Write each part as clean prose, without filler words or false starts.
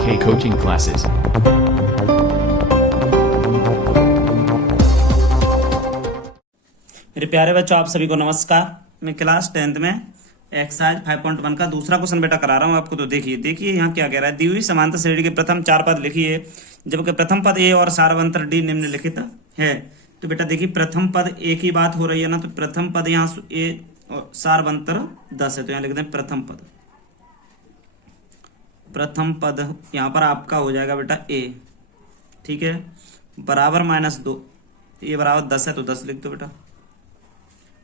K coaching classes. मेरे प्यारे बच्चों, आप सभी को नमस्कार। मैं क्लास 10th में एक्सरसाइज 5.1 का दूसरा क्वेश्चन बेटा करा रहा हूँ आपको। तो देखिए यहाँ क्या कह रहा है। दी हुई समांतर श्रेणी के प्रथम चार पद लिखिए, जबकि प्रथम पद ए और सारवंतर डी निम्नलिखित है। तो बेटा देखिए, प्रथम पद ए की बात हो रही है ना, तो प्रथम पद यहाँ ए और सारवंतर 10 है, तो यहाँ लिखते हैं प्रथम पद। प्रथम पद यहाँ पर आपका हो जाएगा बेटा ए, ठीक है, बराबर -2। ये बराबर 10 है, तो 10 लिख दो बेटा।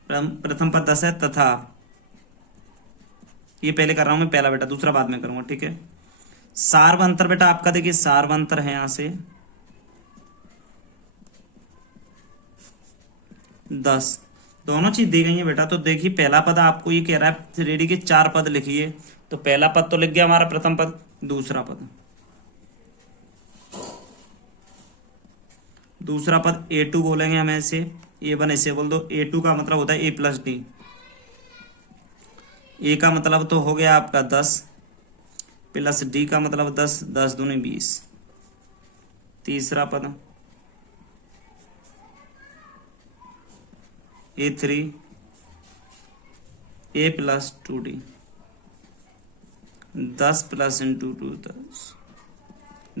प्रथम पद 10 है तथा, ये पहले कर रहा हूं मैं पहला बेटा, दूसरा बाद में करूंगा, ठीक है। सारवंतर बेटा आपका देखिए सारवंतर है यहां से 10, दोनों चीज दी गई है बेटा। तो देखिए पहला पद आपको ये कह रहा है श्रेणी के चार पद लिखिए, तो पहला पद तो लिख गया हमारा प्रथम पद। दूसरा पद A2 बोलेंगे हम ऐसे, A1 ऐसे बोल दो। A2 का मतलब होता है A+D। ए का मतलब तो हो गया आपका 10 प्लस डी का मतलब 10, 10 दूनी 20। तीसरा पद A3 A+2D, 10 plus into 2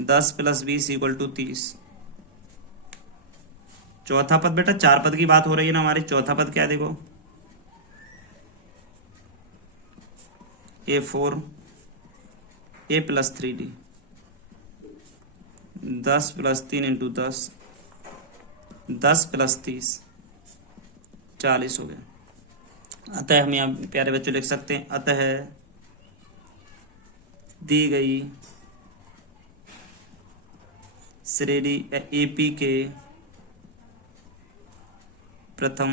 10 plus 20 = 30। चौथा पद बेटा, चार पद की बात हो रही है ना हमारी। चौथा पद क्या है देखो, A4 A+3D, 10 plus 3 into 10, 10 plus 30 40 हो गया। अतः हम यहाँ प्यारे बच्चों लिख सकते हैं, अतः दी गई श्रेणी AP के प्रथम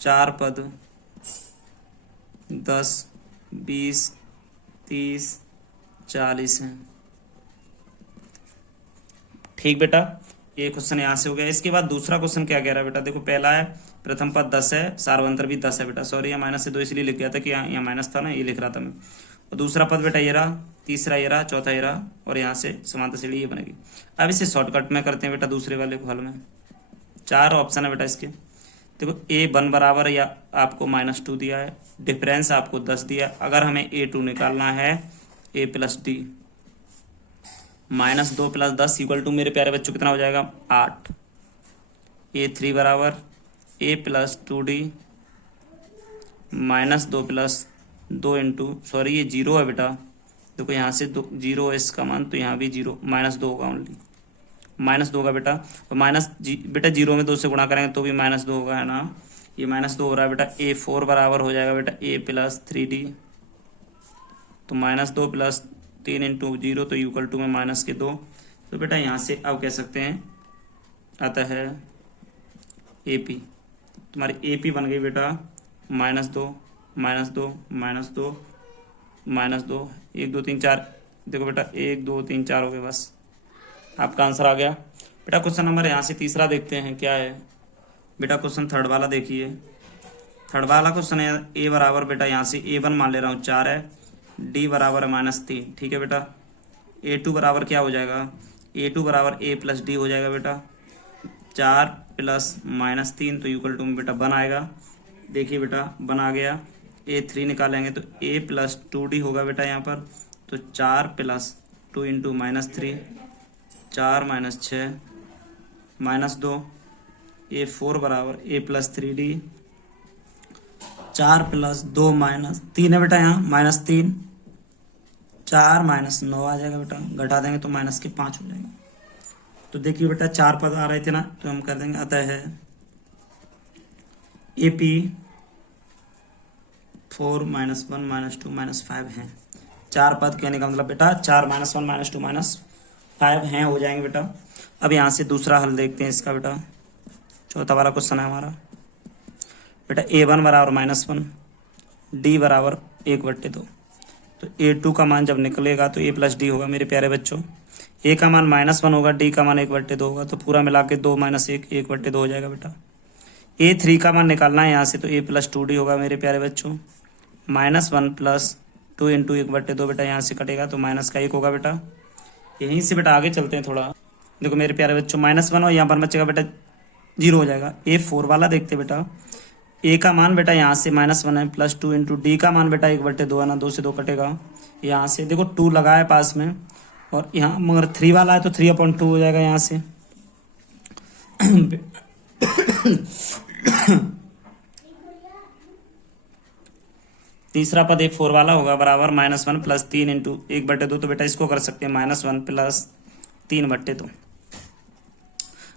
चार पद 10, 20, 30, 40 हैं। ठीक बेटा, ये क्वेश्चन यहाँ से हो गया। इसके बाद दूसरा क्वेश्चन क्या कह रहा है बेटा, देखो पहला है प्रथम पद 10 है, सारवंतर भी 10 है बेटा। सॉरी, यहाँ माइनस से 2 इसलिए लिख गया था कि यहाँ माइनस था ना, ये लिख रहा था मैं। और दूसरा पद बेटा ये रहा, तीसरा ये रहा, चौथा ये रहा, और यहाँ से समांतर श्रेणी ये बनेगी। अब इसे शॉर्टकट में करते हैं बेटा, दूसरे वाले को हल में। चार ऑप्शन है बेटा इसके। देखो A1 बराबर या आपको -2 दिया है, डिफरेंस आपको 10 दिया है। अगर हमें A2 निकालना है A+D, -2 + 10 = मेरे प्यारे बच्चों कितना हो जाएगा 8। A3 बराबर A+2D -2 + 2 इंटू, सॉरी ये 0 है बेटा। देखो यहाँ से 0 है इसका मान, तो यहाँ भी 0, -2 होगा ओनली, -2 होगा बेटा। तो बेटा 0 में 2 से गुणा करेंगे तो भी -2 होगा, है ना। ये -2 हो रहा है बेटा। A4 बराबर हो जाएगा बेटा A+3D, तो -2 + 3 इंटू 0, तो = में -2। तो बेटा यहाँ से अब कह सकते हैं अतः AP, तुम्हारी AP बन गई बेटा -2 -2 -2 -2, 1 2 3 4। देखो बेटा 1 2 3 4 हो गए, बस आपका आंसर आ गया बेटा। क्वेश्चन नंबर यहाँ से तीसरा देखते हैं क्या है बेटा। क्वेश्चन थर्ड वाला देखिए। थर्ड वाला क्वेश्चन है A बराबर बेटा, यहाँ से A1 मान ले रहा हूँ 4 है, D बराबर है -3, ठीक है बेटा। A2 बराबर क्या हो जाएगा, A2 बराबर A+D हो जाएगा बेटा। 4 प्लस -3 तो = में बेटा 1 आएगा। देखिए बेटा 1 आ गया। A3 निकालेंगे तो A+2D होगा बेटा यहाँ पर, तो 4 + 2 इंटू -3, 4 - 6 -2। A4 बराबर A+3D, 4 + 2 -3 है बेटा, यहाँ -3, 4 - 9 आ जाएगा बेटा। घटा देंगे तो -5 हो जाएगा। तो देखिए बेटा चार पद आ रहे थे ना, तो हम कर देंगे अतः है AP 4 - 1 - 2 - 5 हैं। चार पद कहने का मतलब बेटा 4 - 1 - 2 - 5 हैं, हो जाएंगे बेटा। अब यहाँ से दूसरा हल देखते हैं इसका बेटा। चौथा वाला क्वेश्चन है हमारा बेटा। A1 बराबर -1, D बराबर 1/2। तो A2 का मान जब निकलेगा तो A+D होगा मेरे प्यारे बच्चों। A का मान -1 होगा, D का मान 1/2 होगा, तो पूरा मिला के 2 - 1 1/2 हो जाएगा बेटा। A3 का मान निकालना है यहाँ से, तो A+2D होगा मेरे प्यारे बच्चों। -1 + 2 इंटू 1/2 बेटा यहाँ से कटेगा तो माइनस का 1 होगा बेटा। यहीं से बेटा आगे चलते हैं थोड़ा। देखो मेरे प्यारे बच्चों -1 और यहाँ पर बचेगा बेटा 0 हो जाएगा। A4 वाला देखते बेटा। ए का मान बेटा यहाँ से -1 है, प्लस 2 इंटू डी का मान बेटा 1/2 है ना, 2 से 2 कटेगा। यहाँ से देखो 2 लगा है पास में, और यहाँ मगर 3 वाला है तो 3/2 हो जाएगा यहाँ से। तीसरा पद A4 वाला होगा बराबर -1 प्लस 3 इंटू 1/2। तो बेटा इसको कर सकते हैं -1 प्लस 3/2।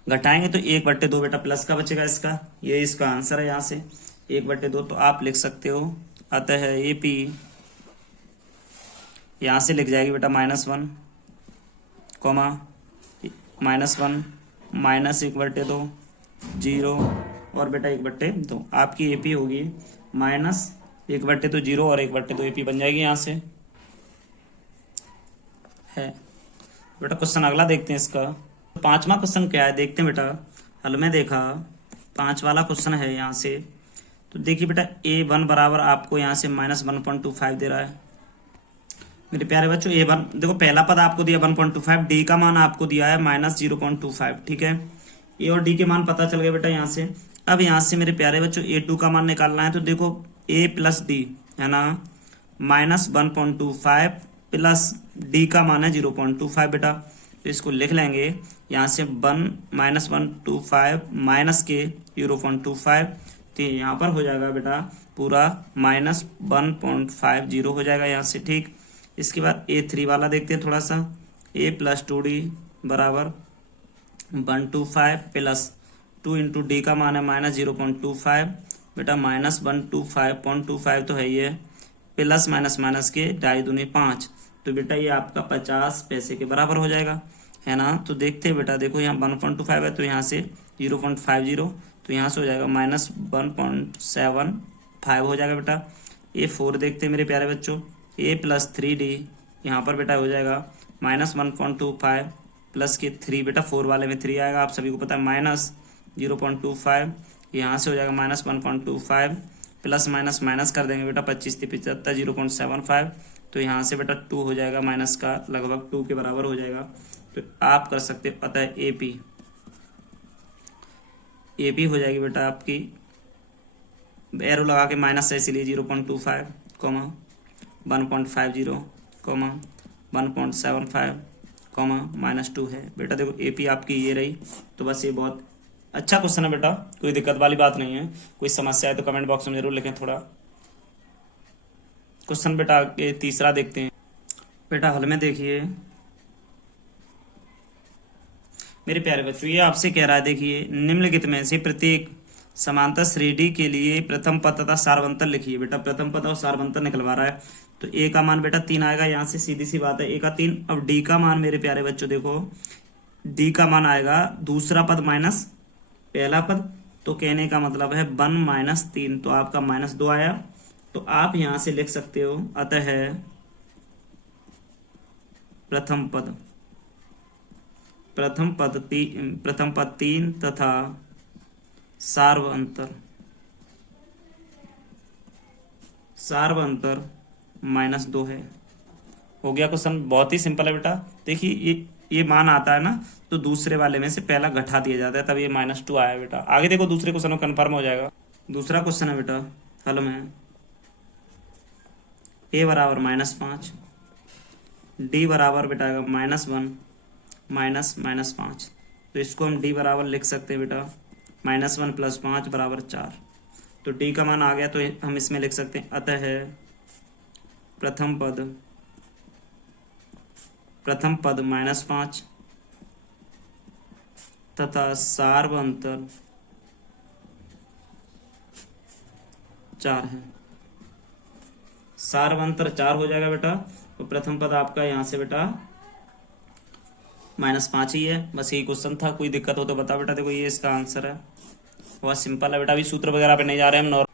घटाएंगे तो 1/2 बेटा प्लस का बचेगा इसका, ये इसका आंसर है यहाँ से 1/2। तो आप लिख सकते हो अतः AP यहाँ से लिख जाएगी बेटा -1, कॉमा -1 माइनस 1/2 0 और बेटा 1/2। आपकी AP होगी -1/2 0 और 1/2 AP बन जाएगी यहाँ से है बेटा। क्वेश्चन अगला देखते हैं इसका। 5वां क्वेश्चन क्या है देखते हैं बेटा। हल में देखा 5 वाला क्वेश्चन है यहाँ से। तो देखिए बेटा A1 बराबर आपको यहाँ से -1.25 दे रहा है मेरे प्यारे बच्चों। A1 देखो पहला पद आपको दिया 1.25, डी का मान आपको दिया है -0.25, ठीक है। ए और डी के मान पता चल गए बेटा यहाँ से। अब यहाँ से मेरे प्यारे बच्चों A2 का मान निकालना है। तो देखो A प्लस डी है ना, -1.25 प्लस डी का मान है 0.25 बेटा। तो इसको लिख लेंगे यहाँ से 1-1.25 माइनस के 0.25। तो यहाँ पर हो जाएगा बेटा पूरा -1.50 हो जाएगा यहाँ से, ठीक। इसके बाद A3 वाला देखते हैं थोड़ा सा। A प्लस 2D बराबर 125 प्लस 2 इंटू डी का मान है -0.25 बेटा, -125.25 तो है ये, प्लस माइनस माइनस के 2.5 दूनी 5। तो बेटा ये आपका 50 पैसे के बराबर हो जाएगा, है ना। तो देखते हैं बेटा, देखो यहाँ 1.25 है तो यहाँ से 0.50, तो यहाँ से हो जाएगा -1.75 हो जाएगा बेटा। A4 देखते हैं मेरे प्यारे बच्चों। A प्लस 3D यहाँ पर बेटा हो जाएगा -1.25 प्लस के 3 बेटा, 4 वाले में 3 आएगा, आप सभी को पता है, -0.25 यहाँ से हो जाएगा -1.25 प्लस माइनस माइनस कर देंगे बेटा, 25-75 0.75। तो यहाँ से बेटा 2 हो जाएगा, माइनस का लगभग 2 के बराबर हो जाएगा। तो आप कर सकते हो पता है AP हो जाएगी बेटा आपकी, एरो लगा के माइनस है इसीलिए 0.25, 1.50, 1.75, -2 है बेटा। देखो AP आपकी ये रही। तो बस ये बहुत अच्छा क्वेश्चन है बेटा, कोई दिक्कत वाली बात नहीं है। कोई समस्या है तो कमेंट बॉक्स में जरूर लिखें थोड़ा। क्वेश्चन बेटा ये तीसरा देखते हैं बेटा। हल में देखिए मेरे प्यारे बच्चों, ये आपसे कह रहा है, देखिए निम्नलिखित में से प्रत्येक समांतर श्रेणी के लिए प्रथम पद तथा सार्वंतर लिखिए बेटा। प्रथम पद और सार्वंतर निकलवा रहा है। तो A का मान बेटा 3 आएगा यहाँ से, सीधी सी बात है, A का 3। अब D का मान मेरे प्यारे बच्चों देखो, D का मान आएगा दूसरा पद माइनस पहला पद। तो कहने का मतलब है 1 - 3, तो आपका -2 आया। तो आप यहां से लिख सकते हो अतः प्रथम पद 3 तथा सार्वंतर -2 है। हो गया क्वेश्चन, बहुत ही सिंपल है बेटा। देखिए ये मान आता है ना, तो दूसरे वाले में से पहला घटा दिया जाता है, तब ये -2 आया बेटा। आगे देखो दूसरे क्वेश्चन में कंफर्म हो जाएगा। दूसरा क्वेश्चन है बेटा हल में, A बराबर -5, D बराबर बेटा -1 -5। तो इसको हम D बराबर लिख सकते हैं बेटा -1 + 5 = 4। तो D का मान आ गया, तो हम इसमें लिख सकते हैं अतः प्रथम पद -5 तथा सार्वंतर 4 है। सार्वंतर 4 हो जाएगा बेटा। तो प्रथम पद आपका यहाँ से बेटा -5 ही है। बस यही क्वेश्चन था, कोई दिक्कत हो तो बता बेटा। देखो ये इसका आंसर है, बहुत सिंपल है बेटा। अभी सूत्र वगैरह पे नहीं जा रहे हम, नॉर्मल।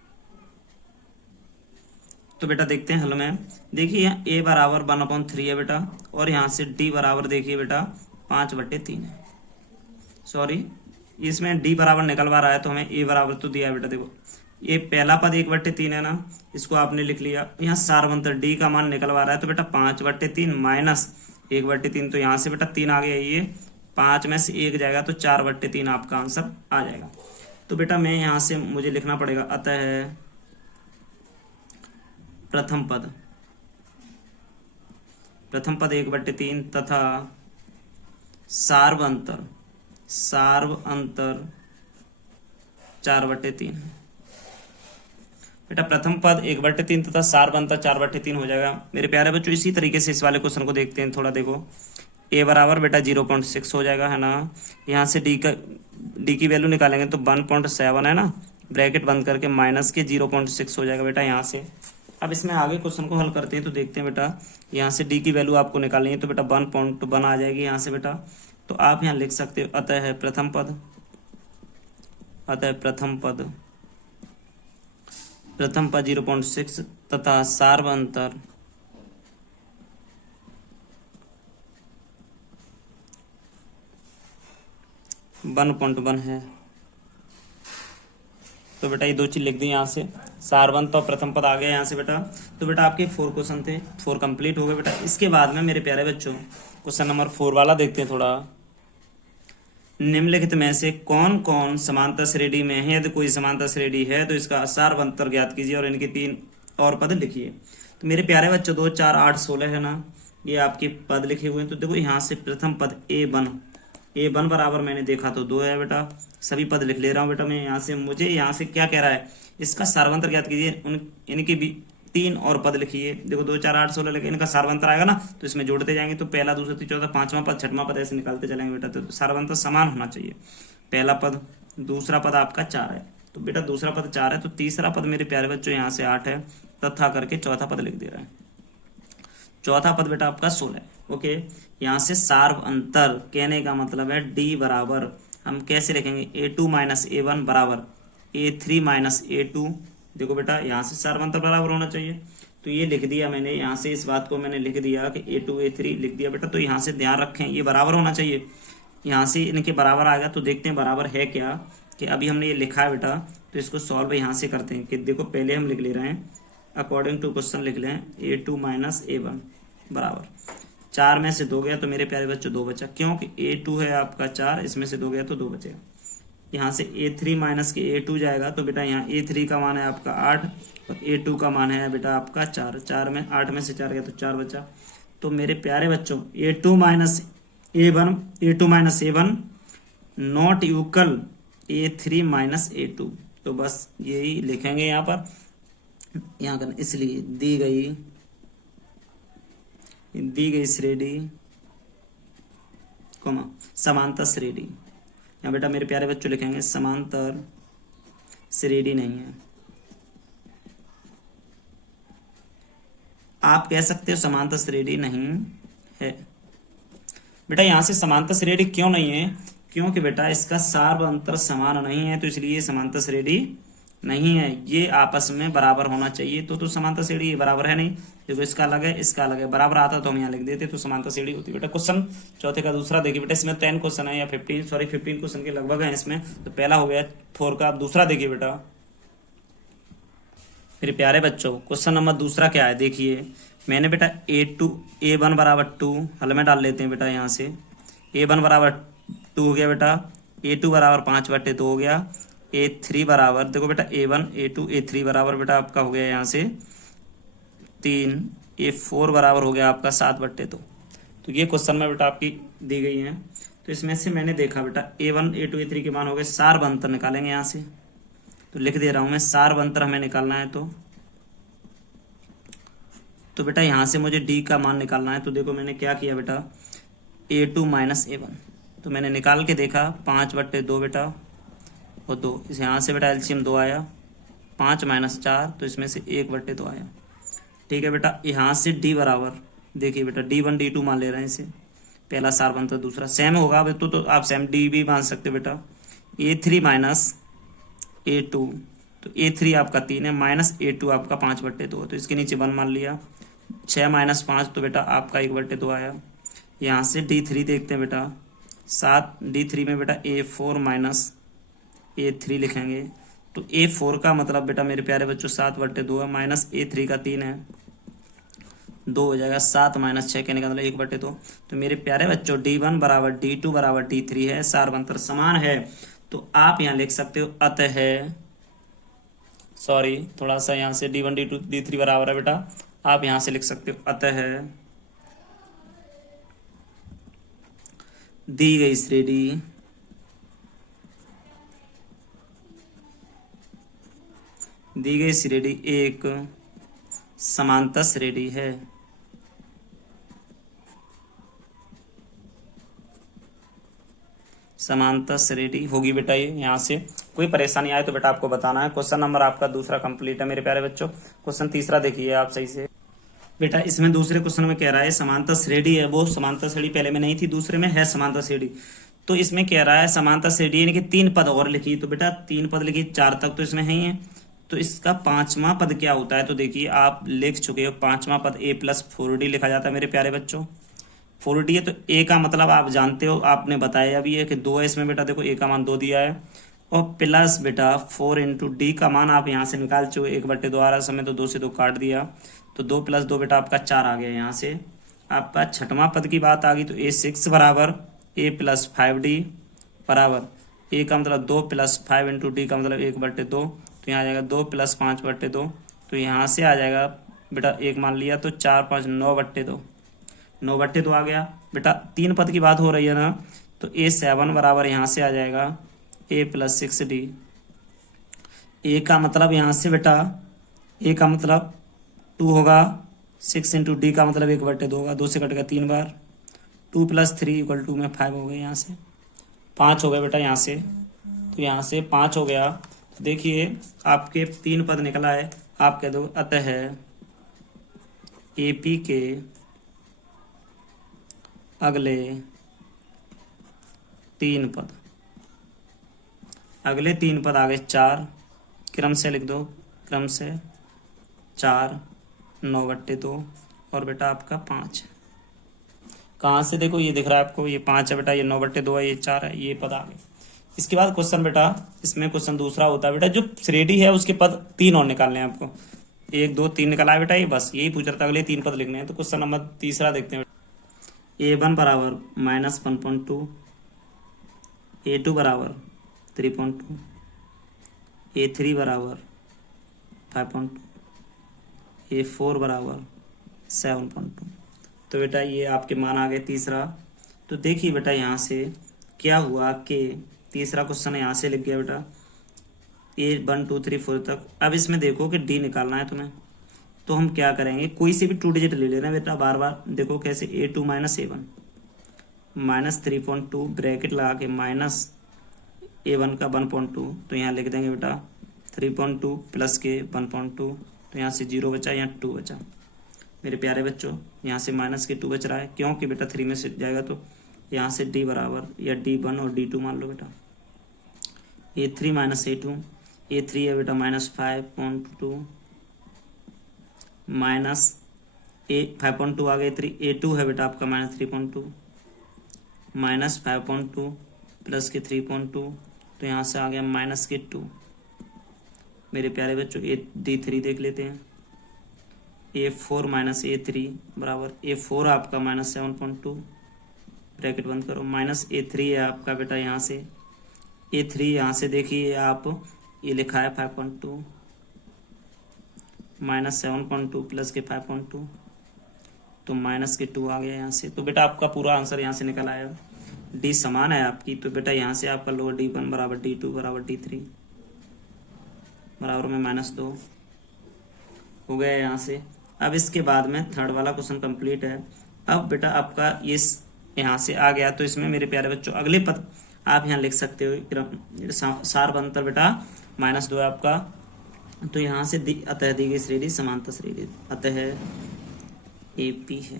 तो बेटा देखते हैं हल में। देखिए यहाँ A बराबर 1/3 है बेटा, और यहाँ से D बराबर देखिए बेटा 5/3 है। सॉरी, इसमें D बराबर निकलवा रहा है, तो हमें A बराबर तो दिया है बेटा। देखो ये पहला पद 1/3 है ना, इसको आपने लिख लिया। यहाँ सारवंतर डी का मान निकलवा रहा है तो बेटा 5/3 माइनस 1/3, तो यहाँ से बेटा 3 आ गया, ये 5 में से 1 जाएगा तो 4/3 आपका आंसर आ जाएगा। तो बेटा मैं यहाँ से मुझे लिखना पड़ेगा, अतः प्रथम पद 1/3 तथा सार्व अंतर 4/3। बेटा प्रथम पद 1/3 तथा सार्व अंतर 4/3 हो जाएगा। मेरे प्यारे बच्चों इसी तरीके से इस वाले क्वेश्चन को देखते हैं थोड़ा। देखो a बराबर बेटा 0.6 हो जाएगा, है ना। यहाँ से डी की वैल्यू निकालेंगे तो 1.7 है ना, ब्रैकेट बंद करके माइनस के 0.6 हो जाएगा बेटा यहाँ से। अब इसमें आगे क्वेश्चन को हल करते हैं तो देखते हैं बेटा, यहाँ से डी की वैल्यू आपको निकालनी है तो बेटा 1.1 आ जाएगी यहाँ से बेटा। तो आप यहाँ लिख सकते हो, अतः प्रथम पद 0.6 तथा सार्व अंतर 1.1 है। तो बेटा ये दो चीज लिख दी यहाँ से, सारवंत और प्रथम पद आ गया यहाँ से बेटा। तो बेटा आपके 4 क्वेश्चन थे, 4 कंप्लीट हो गए बेटा। इसके बाद में मेरे प्यारे बच्चों क्वेश्चन नंबर 4 वाला देखते हैं थोड़ा। निम्नलिखित में से कौन कौन समांतर श्रेणी में है? यदि कोई समांतर श्रेणी है तो इसका सारवंतर ज्ञात कीजिए और इनके 3 और पद लिखिए। तो मेरे प्यारे बच्चों 2, 4, 8, 16 है ना, ये आपके पद लिखे हुए हैं। तो देखो यहाँ से प्रथम पद A1 बराबर मैंने देखा तो 2 है बेटा, सभी पद लिख ले रहा हूँ बेटा मैं यहाँ से। मुझे यहाँ से क्या कह रहा है, इसका सारवंतर ज्ञात कीजिए, इनके भी 3 और पद लिखिए। देखो 2, 4, 8, 16 लिखे, इनका सारवंतर आएगा ना तो इसमें जोड़ते जाएंगे, तो पहला, दूसरा, तीसरा, चौथा, 5वां पद, 6वां पद ऐसे निकालते चलेंगे बेटा। तो सारवंतर समान होना चाहिए, पहला पद, दूसरा पद आपका 4 है, तो बेटा दूसरा पद 4 है, तो तीसरा पद मेरे प्यारे बच्चों यहाँ से 8 है, तथा करके चौथा पद लिख दे रहा है। चौथा पद बेटा आपका 16 है। ओके, यहाँ से सार्व अंतर कहने का मतलब है डी बराबर हम कैसे लिखेंगे, A2 माइनस A1 बराबर A3 माइनस A2। देखो बेटा यहाँ से सार्व अंतर बराबर होना चाहिए, तो ये लिख दिया मैंने यहाँ से, इस बात को मैंने लिख दिया कि A2 A3 लिख दिया बेटा। तो यहाँ से ध्यान रखें ये बराबर होना चाहिए, यहाँ से इनके बराबर आएगा। तो देखते हैं बराबर है क्या, कि अभी हमने ये लिखा है बेटा, तो इसको सॉल्व यहाँ से करते हैं। कि देखो पहले हम लिख ले रहे हैं अकॉर्डिंग टू क्वेश्चन, लिख लें A2 माइनस A1 बराबर 4 में से 2 गया तो मेरे प्यारे बच्चों 2 बचा, क्योंकि A2 है आपका 4, इसमें से 2 गया तो 2 बचेगा। यहाँ से A3 माइनस के A2 जाएगा, तो बेटा यहाँ A3 का मान है आपका 8 और A2 का मान है बेटा आपका 4। 4 में 8 में से 4 गया तो 4 बचा। तो मेरे प्यारे बच्चों A2 minus A1 not equal A3 minus A2। तो बस यही लिखेंगे यहाँ पर, यहाँ करना, इसलिए दी गई श्रेणी कॉमा समांतर श्रेणी, यहाँ बेटा मेरे प्यारे बच्चों लिखेंगे समांतर श्रेणी नहीं है। आप कह सकते हो समांतर श्रेणी नहीं है। बेटा यहाँ से समांतर श्रेणी क्यों नहीं है, क्योंकि बेटा इसका सार्व अंतर समान नहीं है, तो इसलिए समांतर श्रेणी नहीं है। ये आपस में बराबर होना चाहिए, तो समांतर श्रेणी बराबर है नहीं। देखो इसका अलग है, इसका अलग है, बराबर आता तो हम यहाँ लिख देते तो समांतर श्रेणी होती। बेटा क्वेश्चन चौथे का दूसरा देखिए बेटा, इसमें 10 क्वेश्चन है या 15 क्वेश्चन के लगभग है इसमें। तो पहला हो गया 4 का, अब दूसरा देखिए बेटा मेरे प्यारे बच्चों। क्वेश्चन नंबर दूसरा क्या है देखिए, मैंने बेटा A1 बराबर 2 हल में डाल लेते हैं बेटा। यहाँ से A1 बराबर 2 हो गया बेटा, A2 बराबर 5/2 हो गया, A3 बराबर देखो बेटा A1 A2 A3 बराबर बेटा आपका हो गया यहाँ से 3, A4 बराबर हो गया आपका 7/2। तो ये क्वेश्चन में बेटा आपकी दी गई है। तो इसमें से मैंने देखा बेटा A1 A2 A3 के मान हो गए, सार्व अंतर निकालेंगे यहाँ से। तो लिख दे रहा हूँ मैं, सार्व अंतर हमें निकालना है। तो बेटा यहाँ से मुझे D का मान निकालना है। तो देखो मैंने क्या किया बेटा, A2 माइनस A1 तो मैंने निकाल के देखा 5/2 बेटा और 2, इस यहाँ से बेटा एलसीएम 2 आया, 5 माइनस 4 तो इसमें से 1/2 आया। ठीक है बेटा, यहाँ से D बराबर देखिए बेटा D1 D2 मान ले रहे हैं इसे, पहला सार्व अंतर दूसरा सेम होगा तो आप सेम D भी मान सकते हो बेटा। A3 माइनस A2 तो A3 आपका 3 है, माइनस A2 आपका 5/2 है, तो इसके नीचे 1 मान लिया। 6 माइनस 5 तो बेटा आपका 1/2 आया। यहाँ से D3 देखते हैं बेटा, 7 D3 में बेटा A4 माइनस A3 लिखेंगे, तो A4 का मतलब बेटा मेरे प्यारे बच्चों 7/2 है, माइनस A3 का 3 है, 2 हो जाएगा, 7 माइनस 6 कहने का मतलब 1/2। तो मेरे प्यारे बच्चों D1 बराबर D2 बराबर D3 है, सार्वंतर समान है। तो आप यहाँ लिख सकते हो अतः, सॉरी थोड़ा सा यहाँ से D1 D2 D3 बराबर है बेटा, आप यहाँ से लिख सकते हो अतः दी गई श्रेणी एक समांतर श्रेणी है। समांतर श्रेणी होगी बेटा ये। यहाँ से कोई परेशानी आए तो बेटा आपको बताना है। क्वेश्चन नंबर आपका दूसरा कंप्लीट है मेरे प्यारे बच्चों। क्वेश्चन तीसरा देखिए आप सही से बेटा। इसमें दूसरे क्वेश्चन में कह रहा है समांतर श्रेणी है, वो समांतर श्रेणी पहले में नहीं थी, दूसरे में है समांतर श्रेणी। तो इसमें कह रहा है समांतर श्रेणी यानी कि 3 पद और लिखिए। तो बेटा 3 पद लिखिए, 4 तक तो इसमें है ही है। तो इसका 5वां पद क्या होता है, तो देखिए आप लिख चुके हो 5वां पद A+4D लिखा जाता है मेरे प्यारे बच्चों। 4D है तो A का मतलब आप जानते हो, आपने बताया भी है कि 2 है इसमें बेटा। देखो A का मान 2 दिया है और प्लस बेटा 4 इंटू D का मान आप यहाँ से निकाल चुके 1/2 आ रहा समय, तो 2 से 2 काट दिया, तो 2 + 2 बेटा आपका 4 आ गया। यहाँ से आपका 6वां पद की बात आ गई। तो A6 बराबर A+5D बराबर A का मतलब 2 + 5 इंटू D का मतलब 1/2। तो यहाँ आ जाएगा 2 + 5/2। तो यहाँ से आ जाएगा बेटा 1 मान लिया तो 4 5 9/2, 9/2 आ गया बेटा। 3 पद की बात हो रही है ना, तो A7 बराबर यहाँ से आ जाएगा A+6D। A का मतलब यहाँ से बेटा A का मतलब 2 होगा, 6 इंटू D का मतलब 1/2 होगा, 2 से कट गया 3 बार, 2 + 3 = 2 में 5 हो गए, यहाँ से 5 हो गए बेटा। यहाँ से तो यहाँ से 5 हो गया। देखिए आपके 3 पद निकला है, आप कह दो अतः AP के अगले 3 पद, अगले 3 पद आ गए 4, क्रम से लिख दो, क्रम से 4 9/2 और बेटा आपका 5। कहाँ से देखो ये दिख रहा है आपको, ये 5 है बेटा, ये 9/2 है, ये 4 है, ये पद आ गए। इसके बाद क्वेश्चन बेटा, इसमें क्वेश्चन दूसरा होता है बेटा, जो श्रेणी है उसके पद 3 और निकालने हैं आपको। 1 2 3 निकला है बेटा, ये बस यही पूछ रहा था, अगले 3 पद लिखने हैं। तो क्वेश्चन नंबर तीसरा देखते हैं। A1 बराबर -1.2, A2 बराबर 3.2, A3 बराबर 5.2, A4 बराबर 7.2। तो बेटा ये आपके मान आ गए तीसरा। तो देखिए बेटा यहाँ से क्या हुआ कि तीसरा क्वेश्चन यहाँ से लिख गया बेटा A1 2 3 4 तक। अब इसमें देखो कि D निकालना है तुम्हें, तो हम क्या करेंगे, कोई से भी 2 डिजिट ले लेना बेटा बार बार। देखो कैसे, A2 - A1 -3.2 ब्रैकेट लगा के माइनस A1 का 1.2, तो यहाँ लिख देंगे बेटा 3.2 प्लस के 1.2, तो यहाँ से 0 बचा, यहाँ 2 बचा मेरे प्यारे बच्चों। यहाँ से माइनस के 2 बच रहा है, क्योंकि बेटा 3 में से जाएगा, तो यहाँ से D बराबर या D1 और D2 मान लो बेटा। A3 - A2, A3 है बेटा -5.2 माइनस 5.2 आ गए 3, A2 है बेटा आपका -3.2 -5.2 प्लस के 3.2, तो यहाँ से आ गया माइनस के 2 मेरे प्यारे बच्चों। D3 देख लेते हैं। A4 - A3 बराबर A4 आपका -7.2 ब्रैकेट बंद करो, माइनस A3 है आपका बेटा यहाँ से, A3 यहाँ से देखिए आप ये लिखा है 5.2 -7.2 प्लस के 5.2, तो माइनस के 2 आ गया यहाँ से। तो बेटा आपका पूरा आंसर यहाँ से निकल आया। D समान है आपकी, तो बेटा यहाँ से आपका लो D1 बराबर D2 बराबर D3 बराबर में -2 हो गया यहाँ से। अब इसके बाद में थर्ड वाला क्वेश्चन कंप्लीट है। अब बेटा आपका ये यहाँ से आ गया, तो इसमें मेरे प्यारे बच्चों अगले पद आप यहाँ लिख सकते हो। सार्वंतर बेटा -2 है आपका, तो यहाँ से अतः दी गई श्रेणी समांतर श्रेणी, अतः AP है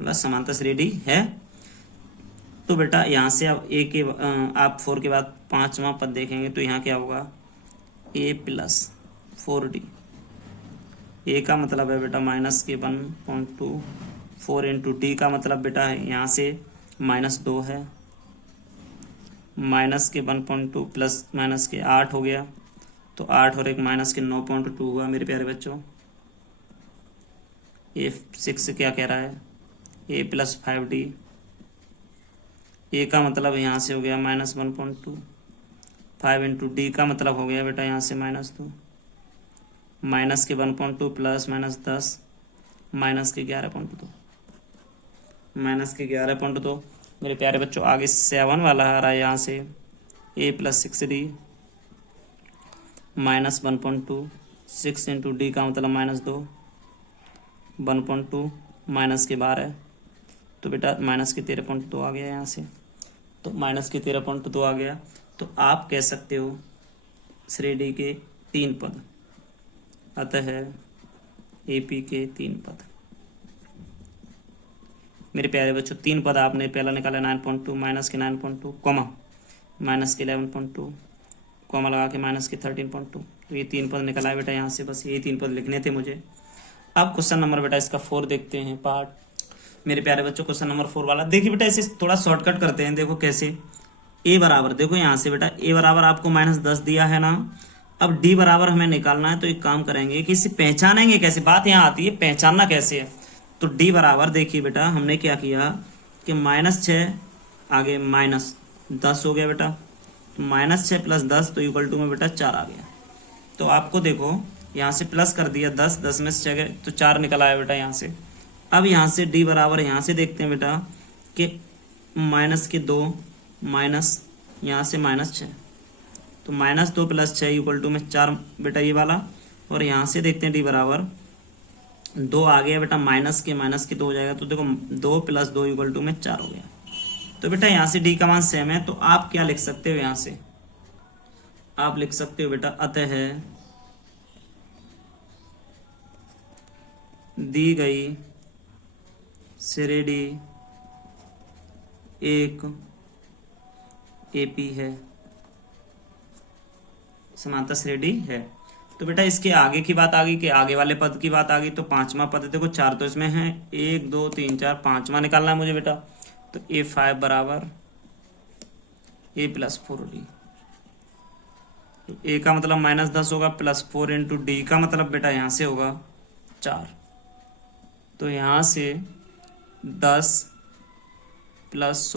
मतलब समांतर श्रेणी है। तो बेटा यहाँ से अब A के आप 4 के बाद 5वां पद देखेंगे, तो यहाँ क्या होगा A+4D। A का मतलब है बेटा माइनस के 1.2, 4 इंटू D का मतलब बेटा है यहाँ से -2 है, माइनस के 1.2 प्लस माइनस के 8 हो गया, तो 8 और 1 माइनस के 9.2 हुआ मेरे प्यारे बच्चों। ए 6 क्या कह रहा है, ए प्लस 5d, ए का मतलब यहाँ से हो गया माइनस 1.2, 5 इंटू डी का मतलब हो गया बेटा यहाँ से -2, माइनस के 1.2 प्लस माइनस 10 माइनस के 11.2, माइनस के 11.2 मेरे प्यारे बच्चों। आगे 7 वाला आ रहा है यहाँ से, A plus 6d minus 1.2, 6 into D का मतलब -2, 1.2 माइनस के 12, तो बेटा माइनस के 13.2 आ गया यहाँ से, तो माइनस के 13.2 आ गया। तो आप कह सकते हो श्रेणी के 3 पद, अतः एपी के 3 पद। मेरे प्यारे बच्चों 3 पद आपने पहला निकाला 9.2 माइनस के 9.2 कॉमा माइनस के 11.2 कॉमा लगा के माइनस के 13.2, तो ये 3 पद निकला है बेटा यहाँ से। बस ये 3 पद लिखने थे मुझे। अब क्वेश्चन नंबर बेटा इसका 4 देखते हैं पार्ट। मेरे प्यारे बच्चों क्वेश्चन नंबर 4 वाला देखिए बेटा, इसे थोड़ा शॉर्टकट करते हैं। देखो कैसे, ए बराबर, देखो यहाँ से बेटा ए बराबर आपको -10 दिया है ना। अब डी बराबर हमें निकालना है, तो एक काम करेंगे कि इसे पहचानेंगे कैसे, बात यहाँ आती है पहचानना कैसे है। तो डी बराबर देखिए बेटा हमने क्या किया कि -6 आगे -10 हो गया बेटा, तो -6 प्लस 10 तो इक्वल टू में बेटा 4 आ गया। तो आपको देखो यहाँ से प्लस कर दिया 10, 10 में से 6 गए तो 4 निकल आया बेटा यहाँ से। अब यहाँ से डी बराबर यहाँ से देखते हैं बेटा कि माइनस के 2 माइनस यहाँ से -6, तो -2 प्लस 6 इक्वल टू में 4 बेटा ये वाला। और यहाँ से देखते हैं डी बराबर 2 आ गया बेटा, माइनस के 2 हो जाएगा, तो देखो 2 प्लस 2 इक्वल टू में 4 हो गया। तो बेटा यहाँ से डी का मान सेम है, तो आप क्या लिख सकते हो यहाँ से, आप लिख सकते हो बेटा अतः दी गई श्रेणी एक एपी है, समांतर श्रेणी है। तो बेटा इसके आगे की बात आ गई कि आगे वाले पद की बात आ गई, तो 5वां पद देखो 4 तो इसमें है, 1 2 3 4 5वां निकालना है मुझे बेटा। तो A5 बराबर A प्लस 4D, तो ए का मतलब -10 होगा प्लस 4 इंटू डी का मतलब बेटा यहाँ से होगा 4, तो यहाँ से 10 प्लस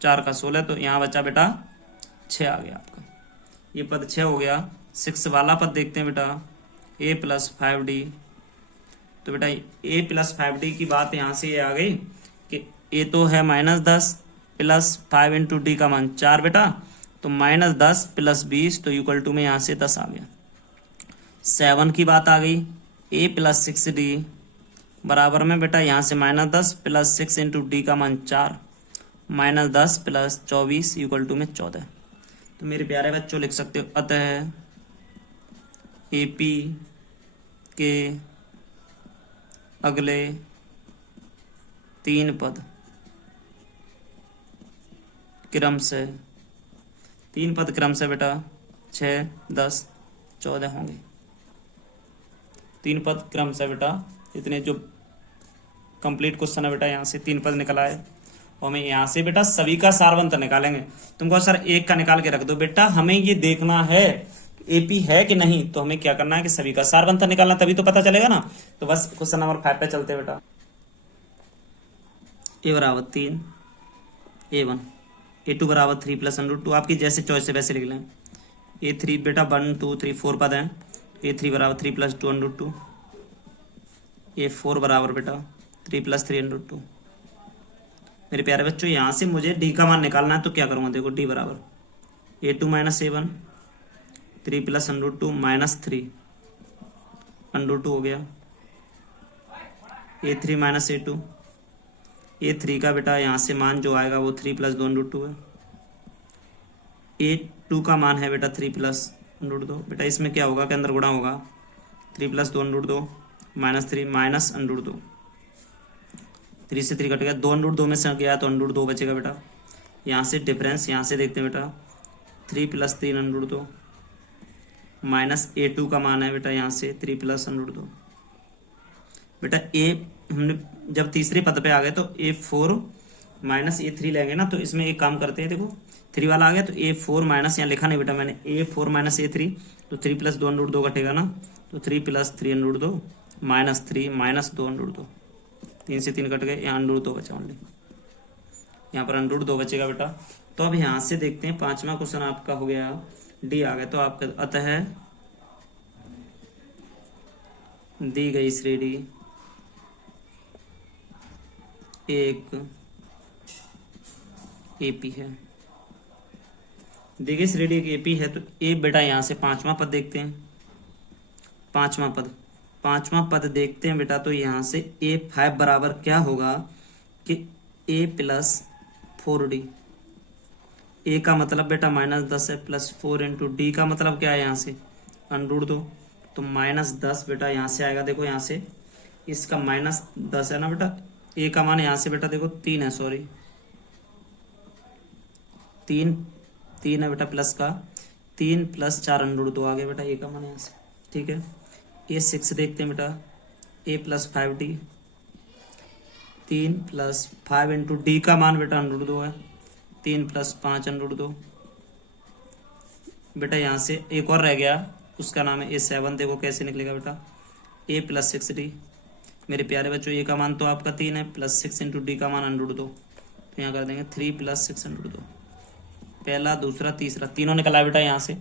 4 का 16, तो यहाँ बचा बेटा 6 आ गया आपका, ये पद 6 हो गया। 6 वाला पद देखते हैं बेटा a प्लस 5d, तो बेटा a प्लस 5d की बात यहाँ से ये आ गई कि a तो है -10 प्लस 5 इंटू डी का मान 4 बेटा, तो -10 प्लस 20 तो इक्वल टू में यहाँ से 10 आ गया। 7 की बात आ गई, a प्लस 6d बराबर में बेटा यहाँ से -10 प्लस 6 इंटू डी का मान 4, -10 प्लस 24 इक्वल टू में 14। तो मेरे प्यारे बच्चों लिख सकते हो अतः एपी के अगले 3 पद क्रम से, 3 पद क्रम से बेटा 6 10 14 होंगे। 3 पद क्रम से बेटा इतने जो कंप्लीट क्वेश्चन है बेटा यहाँ से 3 पद निकला है, और हमें यहाँ से बेटा सभी का सारवंत निकालेंगे। तुमको सर एक का निकाल के रख दो, बेटा हमें ये देखना है एपी है कि नहीं, तो हमें क्या करना है कि सभी का सारवंत निकालना, तभी तो पता चलेगा ना। तो बस क्वेश्चन नंबर 5 पे चलते बेटा। ए बराबर 3 A1, A2 बराबर 3 प्लस √2, आपकी जैसे चॉइस से वैसे लिख लें। A3 बेटा 1 2 3 4 पद हैं, A3 बराबर 3 प्लस 2 √2, A4 बराबर बेटा 3 प्लस 3 √2। मेरे प्यारे बच्चों यहाँ से मुझे डी का मान निकालना है, तो क्या करूँगा, देखो डी बराबर A2 minus A1 3 plus √2 minus 3 √2 हो गया, A3 माइनस A2, A3 का बेटा यहाँ से मान जो आएगा वो 3 प्लस 2 √2 है, A2 का मान है बेटा 3 प्लस √2, बेटा इसमें क्या होगा कि अंदर गुणा होगा, 3 प्लस 2 √2 माइनस 3 माइनस √2, 3 से 3 कट गया, 2 √2 में से गया तो √2 बचेगा बेटा। यहाँ से डिफरेंस यहाँ से देखते हैं बेटा 3 प्लस 3 √2 माइनस A2 का मान है बेटा यहाँ से 3 प्लस √2। बेटा ए हमने जब तीसरे पद पे आ गए तो A4 माइनस A3 लेंगे ना, तो इसमें एक काम करते हैं, देखो 3 वाला आ गया तो A4 माइनस, यहाँ लिखा नहीं बेटा मैंने, A4 माइनस A3, तो 3 प्लस 2√2 कटेगा ना, तो 3 प्लस 3√2 माइनस 3 माइनस 2√2, 3 से 3 कट गए, यहाँ √2 बचा ओनली, यहाँ पर √2 बचेगा बेटा। तो अब यहाँ से देखते हैं 5वां क्वेश्चन आपका हो गया, डी आ गया। तो आपका अतः दी गई श्रेणी एक एपी है, दी गई श्रेणी एक एपी है। तो ए बेटा यहाँ से 5वां पद देखते हैं, 5वां पद देखते हैं बेटा। तो यहाँ से A5 बराबर क्या होगा कि A प्लस 4D, ए का मतलब बेटा -10 है, प्लस 4 इंटू डी का मतलब क्या है यहाँ से √2, तो -10 बेटा यहाँ से आएगा। देखो यहाँ से इसका -10 है ना बेटा, ए का मान यहाँ से बेटा देखो 3 है, सॉरी 3 है बेटा, प्लस का 3 प्लस 4 √2 आ गया बेटा ए का मान यहाँ से, ठीक है। A6 देखते हैं बेटा, A plus 5D, 3 plus 5 into D का मान बेटा √2 है, 3 प्लस 5 √2 बेटा। यहाँ से एक और रह गया, उसका नाम है A7, देखो कैसे निकलेगा बेटा, A प्लस 6D। मेरे प्यारे बच्चों ए का मान तो आपका 3 है, प्लस 6 इंटू डी का मान √2, तो यहाँ कर देंगे 3 प्लस 6 √2, पहला दूसरा तीसरा तीनों निकला है बेटा। यहाँ से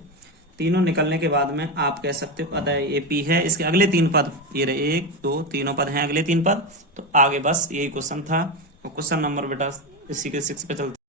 तीनों निकलने के बाद में आप कह सकते हो अतः एपी है। इसके अगले 3 पद ये रहे, 1 2 तीनों पद हैं, अगले 3 पद। तो आगे बस यही क्वेश्चन था, और क्वेश्चन नंबर बेटा इसी के 6 पे चलते